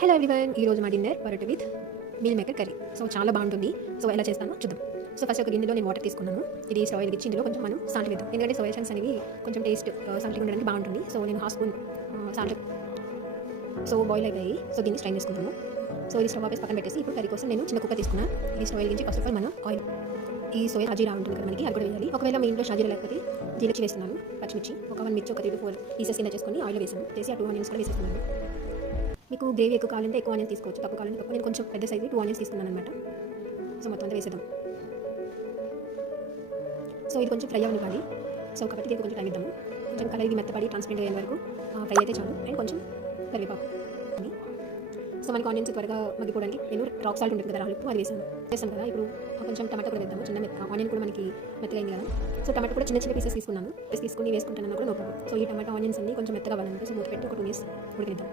Hello everyone, ఈరోజు మా dinner porotta with meal maker curry. So చాలా బాగుంటుంది. సో ఎలా చేస్తానో చూద్దాం. సో ఫస్ట్ ఒక గిన్నెలో నేను వాటర్ తీసుకున్నాను. ఇది స్టవ్ వెలిగించి ఇందులో కొంచెం మనం సాల్ట్ వేద్దాం. ఎందుకంటే సోయా చంక్స్ అనేవి కొంచెం టేస్ట్ సాల్ట్గా ఉండడానికి బాగుంటుంది. సో నేను half spoon salt. So boil అయిపోయి సో దీన్ని స్ట్రైన్ చేసుకుంటాము. సో ఇది స్టవ్ ఆపేసి పక్కన పెట్టేసి ఇప్పుడు కర్రీ కోసం నేను చిన్న కుక్కర్ తీసుకున్నాను. ఇది స్టవ్ వెలిగించి ఫస్ట్ ఆఫ్ ఆల్ మనం ఆయిల్, ఈ సోయా షాజీరా ఉంటుంది కదా మనకి, అది కూడా వేయాలి. ఒకవేళ మీ ఇంట్లో షాజీరా లేకపోతే జీలకర్ర వేస్తున్నాను. పచ్చిమిర్చి ఒక 1 మిర్చి ఒక 3 to 4 పీసెస్ కింద చేసుకొని ఆయిల్ వేసాను. చేసి ఆ 2 ఆనియన్స్ కూడా వేసేస్తున్నాను. మీకు గ్రేవీ ఎక్కువ కావాలంటే ఎక్కువ ఆనియన్స్ తీసుకోవచ్చు, తక్కువ కావాలంటే తక్కువ. నేను కొంచెం పెద్ద సైజు 2 ఆనియన్స్ తీసుకున్నాను అనమాట. సో మొత్తం అంతా వేసేద్దాం. సో ఇది కొంచెం ఫ్రై అవ్వనివ్వాలి. సో కాబట్టి దీనికి కొంచెం టైం ఇద్దాము. కొంచెం కలర్ ఇది మెత్తపడి ట్రాన్స్పరెంట్ అయ్యే వరకు ఫ్రై అయితే చాలు. అండ్ కొంచెం కరివేపాకు. సో మనకి ఆనియన్స్ త్వరగా మగ్గిపోవడానికి నేను రాక్ సాల్ట్ ఉంటుంది కదా, రాళ్ళు అది వేసాను కదా. ఇప్పుడు కొంచెం టమాటా కూడా వేద్దాము. చిన్న ఆనియన్ కూడా మనకి మెత్తగా అయింది కదా. సో టమాటా కూడా చిన్న చిన్న పీసెస్ తీసుకున్నాను. తీసుకుని వేసుకుంటాను కూడా నో ప్రాబ్లం. సో ఈ టమాటా ఆనియన్స్ అన్ని కొంచెం మెత్తగా అవ్వాలంటే సో మూత పెట్టి ఒక 2 minutes ఉడికిద్దాం.